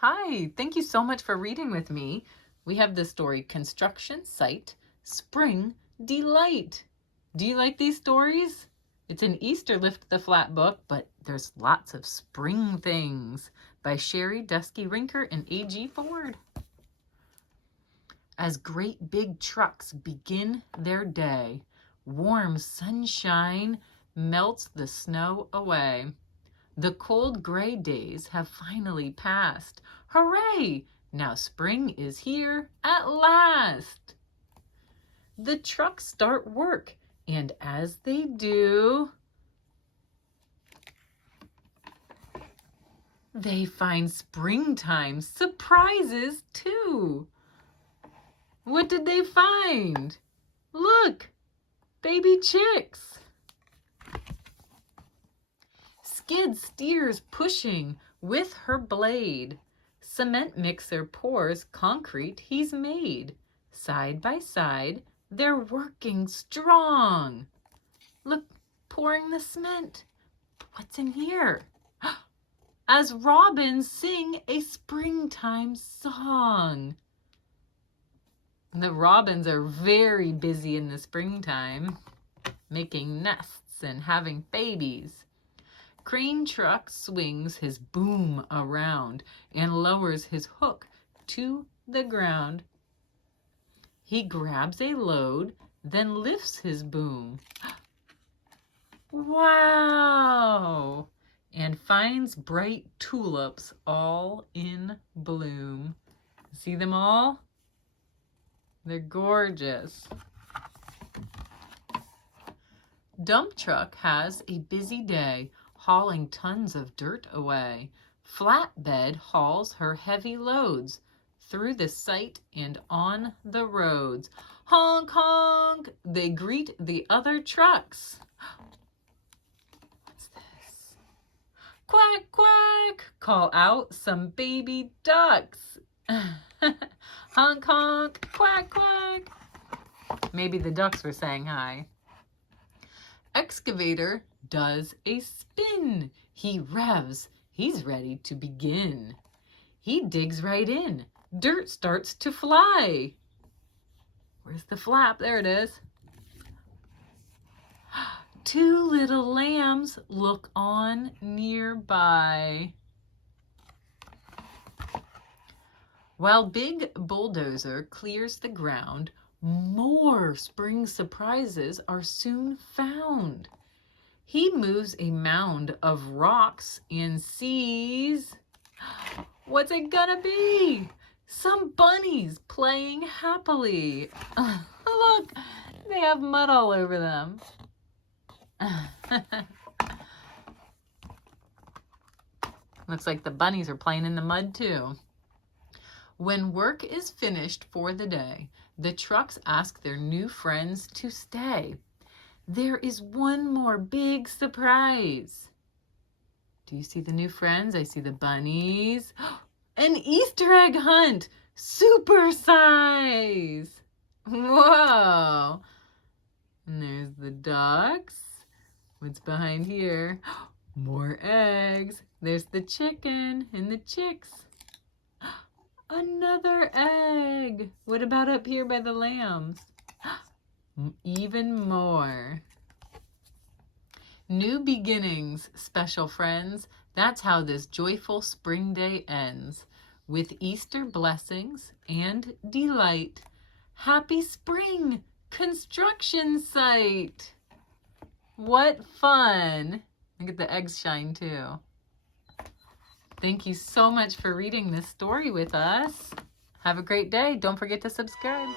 Hi, thank you so much for reading with me. We have the story Construction Site, Spring Delight. Do you like these stories? It's an Easter Lift the Flat book, but there's lots of spring things by Sherri Duskey Rinker and A.G. Ford. As great big trucks begin their day, warm sunshine melts the snow away. The cold gray days have finally passed. Hooray! Now spring is here at last. The trucks start work, and as they do, they find springtime surprises too. What did they find? Look, baby chicks. Skid steers pushing with her blade. Cement mixer pours concrete he's made. Side by side, they're working strong. Look, pouring the cement. What's in here? As robins sing a springtime song. The robins are very busy in the springtime, making nests and having babies. Crane truck swings his boom around and lowers his hook to the ground. He grabs a load, then lifts his boom. Wow! And finds bright tulips all in bloom. See them all? They're gorgeous. Dump truck has a busy day, hauling tons of dirt away. Flatbed hauls her heavy loads through the site and on the roads. Honk, honk, they greet the other trucks. What's this? Quack, quack, call out some baby ducks. Honk, honk, quack, quack. Maybe the ducks were saying hi. Excavator does a spin. He revs. He's ready to begin. He digs right in. Dirt starts to fly. Where's the flap? There it is. Two little lambs look on nearby. While big Bulldozer clears the ground, more spring surprises are soon found. He moves a mound of rocks and sees, what's it gonna be? Some bunnies playing happily. Look, they have mud all over them. Looks like the bunnies are playing in the mud too. When work is finished for the day, the trucks ask their new friends to stay. There is one more big surprise. Do you see the new friends? I see the bunnies. An Easter egg hunt, super size. Whoa. And there's the ducks. What's behind here? More eggs. There's the chicken and the chicks. Another egg. What about up here by the lambs? Even more. New beginnings, special friends. That's how this joyful spring day ends. With Easter blessings and delight. Happy spring, construction site. What fun. Look at the eggs shine too. Thank you so much for reading this story with us. Have a great day. Don't forget to subscribe.